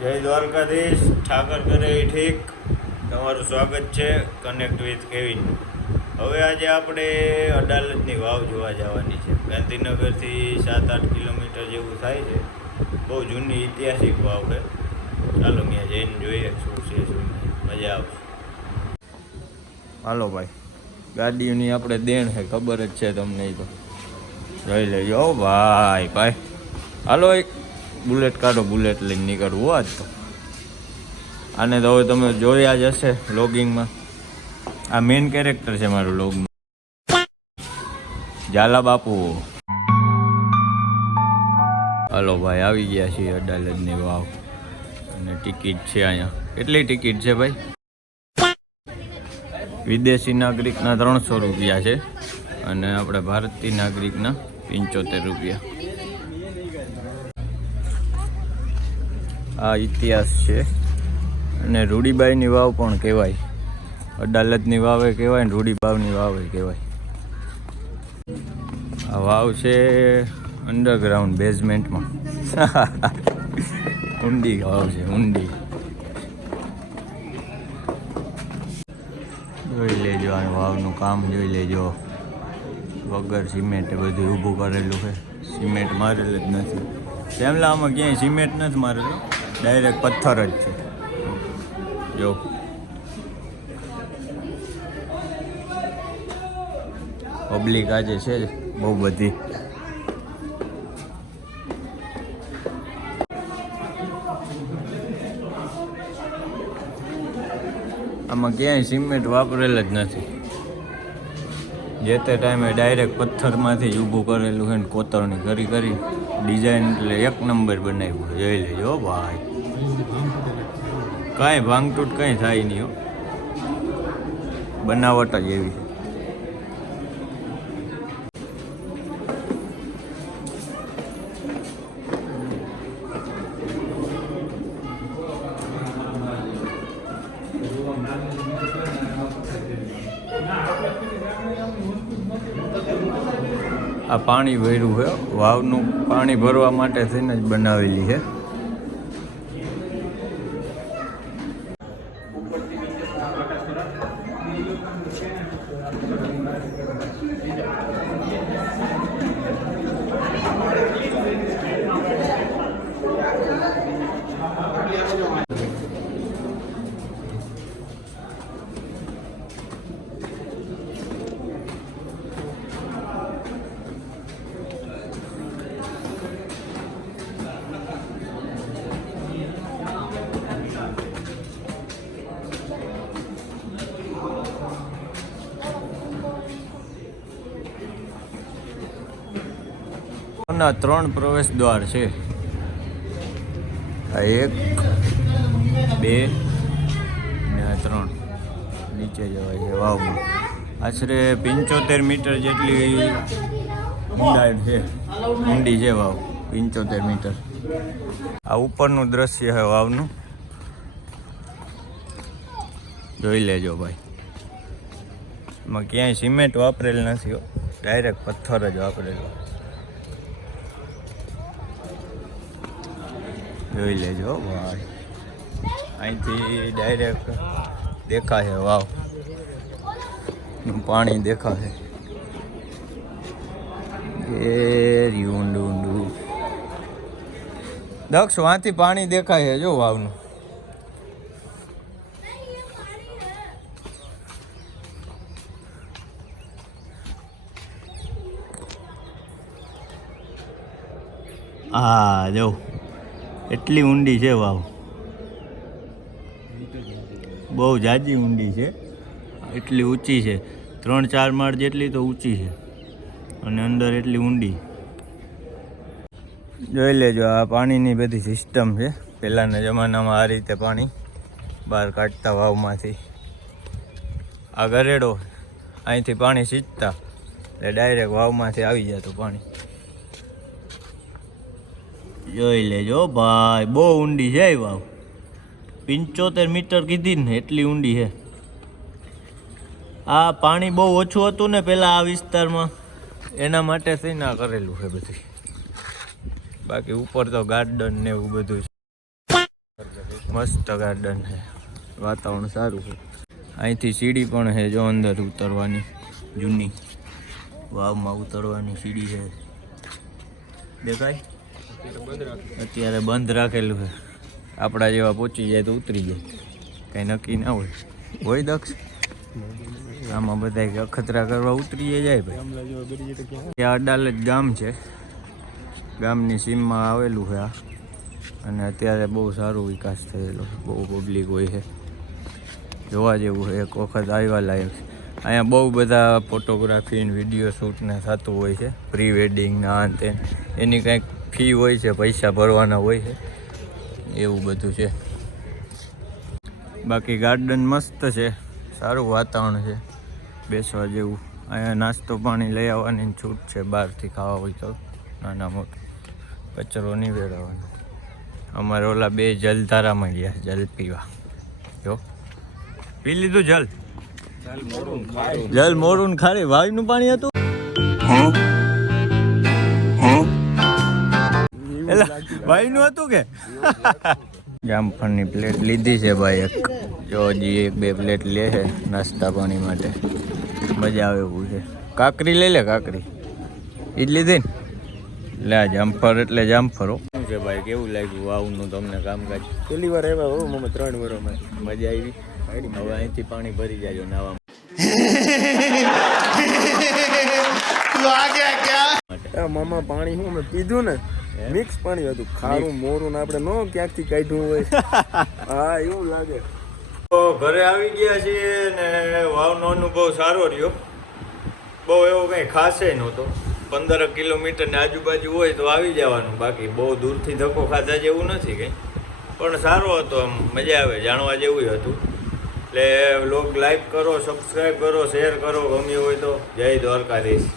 જય દ્વારકાધીશ, ઠાકર કરે ઠીક. તમારું સ્વાગત છે કનેક્ટ વિથ કેવિન. હવે આજે આપણે અડાલજની વાવ જોવા જવાની છે. ગાંધીનગરથી 7-8 કિલોમીટર જેવું થાય છે. બહુ જૂની ઐતિહાસિક વાવ છે. ચાલો ત્યાં જઈને જોઈએ શું છે શું નહીં, મજા આવશે. હાલો ભાઈ, ગાડીઓની આપણે દેણ છે, ખબર જ છે તમને. તો જોઈ લેજો ભાઈ. ભાઈ હાલો, એક બુલેટ કાઢો, બુલેટ લઈને નીકળવું આજ તો. આને તો હવે તમે જોયા જ હશે લોગિંગમાં. આ મેઇન કેરેક્ટર છે મારું લોગમાં, ઝાલા બાપુ. હાલો ભાઈ, આવી ગયા છીએ અડાલજની વાવ અને ટિકિટ છે અહીંયા. કેટલી ટિકિટ છે ભાઈ? વિદેશી નાગરિકના 300 રૂપિયા છે અને આપણે ભારતીય નાગરિકના 75 રૂપિયા. આ ઇતિહાસ છે અને રૂડીબાઈની વાવ પણ કહેવાય. અડાલજની વાવે કહેવાય ને રૂડીબાવની વાવે કહેવાય. આ વાવ છે અંડરગ્રાઉન્ડ બેઝમેન્ટમાં. ઊંડી વાવ છે, ઊંડી. જોઈ લેજો આ વાવનું કામ, જોઈ લેજો. વગર સિમેન્ટે બધું ઊભું કરેલું છે. સિમેન્ટ મારેલ જ નથી. તેમલા આમાં ક્યાંય સિમેન્ટ નથી મારેલું, ડાયરેક્ટ પથ્થર જ છે. જો પબ્લિક આજે છે બહુ બધી. આમાં ક્યાંય સિમેન્ટ વાપરેલ જ નથી. જે તે ટાઈમે ડાયરેક્ટ પથ્થરમાંથી જ ઊભું કરેલું છે ને કોતરણી કરી કરી ડિઝાઇન એટલે એક નંબર બનાવ્યું. જોઈ લેજો ભાઈ, કાંઈ ભાંગતૂટ કંઈ થાય નહીં હો, બનાવટ જ એવી. આ પાણી ભર્યું છે, વાવનું પાણી ભરવા માટે થઈને જ બનાવેલી છે. ના 3 પ્રવેશ દ્વાર છે. આ 1, 2 ને 3 નીચે જવાય છે વાવમાં. આશરે 75 મીટર જેટલી ઊંડાઈ છે, ઊંડી છે વાવ, 75 મીટર. આ ઉપરનું દ્રશ્ય છે વાવનું, જોઈ લેજો ભાઈ. એમાં ક્યાંય સિમેન્ટ વાપરેલ નથી, ડાયરેક્ટ પથ્થર જ વાપરેલો. જોઈ લેજો ભાઈ, અહીંથી ડાયરેક્ટ દેખાશે વાવ, પાણી દેખાશે. એ ઊંડું ઊંડું દક્ષ, વાંથી પાણી દેખાય છે જો વાવનું. હા જો, એટલી ઊંડી છે વાવ, બહુ જાજી ઊંડી છે. એટલી ઊંચી છે, 3-4 માળ જેટલી તો ઊંચી છે અને અંદર એટલી ઊંડી. જોઈ લેજો, આ પાણીની બધી સિસ્ટમ છે. પહેલાંના જમાનામાં આ રીતે પાણી બહાર કાઢતા વાવમાંથી. આ ગરેડો, અહીંથી પાણી સિંચતા એટલે ડાયરેક્ટ વાવમાંથી આવી જતું પાણી. જોઈ લેજો ભાઈ, બહુ ઊંડી છે વાવ. 75 મીટર કીધી ને, એટલી ઊંડી છે. આ પાણી બહુ ઓછું હતું ને પહેલાં આ વિસ્તારમાં, એના માટે થઈને આ કરેલું છે બધી. બાકી ઉપર તો ગાર્ડન ને એવું બધું છે. મસ્ત ગાર્ડન છે, વાતાવરણ સારું છે. અહીંથી સીડી પણ છે જો અંદર ઉતરવાની, જૂની વાવમાં ઉતરવાની સીડી છે. દેખાય અત્યારે બંધ રાખેલું છે. આપણા જેવા પહોંચી જાય તો ઉતરી જાય, કંઈ નક્કી ના હોય દક્ષ. આમાં બધા અખતરા કરવા ઉતરી જાય ભાઈ. આ અડાલજ ગામ છે, ગામની સીમમાં આવેલું છે આ. અને અત્યારે બહુ સારો વિકાસ થયેલો છે, બહુ પબ્લિક હોય છે, જોવા જેવું છે. એક વખત આવ્યા લાયક છે. અહીંયા બહુ બધા ફોટોગ્રાફી ને વિડીયો શૂટ ને થતું હોય છે, પ્રી વેડિંગ ના અંતે. એની કંઈક ફી હોય છે, પૈસા ભરવાના હોય છે, એવું બધું છે. બાકી ગાર્ડન મસ્ત છે, સારું વાતાવરણ છે, બેસવા જેવું. અહીંયા નાસ્તો પાણી લઈ આવવાની છૂટ છે, બહારથી ખાવા હોય તો નાના મોટું, કચરો નહીં વેરાવાનો. અમારે ઓલા બે જલધારામાં ગયા જલ પીવા, જો પી લીધું જલ. જલ મોરું ને ખારી વાયુનું પાણી હતું. વાયુનું હતું કે જામફળની પ્લેટ લીધી છે ભાઈ એક. જો હજી એક બે પ્લેટ લે છે નાસ્તા પાણી માટે, મજા આવે એવું છે. કાકરી લઈ લે, કાકરી એ જ લીધી ને. લે જામફળ એટલે જામફળો. શું છે ભાઈ, કેવું લાગ્યું વાવનું તમને કામકાજ? પહેલી વાર આવ્યા હો મમ્મી, 3 વર્ષમાં. મજા આવી? હવે અહીંથી પાણી ભરી જાજો નાવા. મામા પાણી હું મેં પીધું ને, મિક્સ પાણી હતું, ખારું મોરું ને આપણે નો ક્યાંકથી કાઢ્યું હોય. હા એવું લાગે. તો ઘરે આવી ગયા છીએ ને વાવનો અનુભવ સારો રહ્યો. બહુ એવો કંઈ ખાસે નહોતો. 15 કિલોમીટરની આજુબાજુ હોય તો આવી જવાનું, બાકી બહુ દૂરથી ધક્કો ખાધા જેવું નથી કંઈ. પણ સારો હતો, આમ મજા આવે, જાણવા જેવું હતું. એટલે વ્લોગ લાઈક કરો, સબસ્ક્રાઈબ કરો, શેર કરો, ગમ્યું હોય તો. જય દ્વારકાધીશ.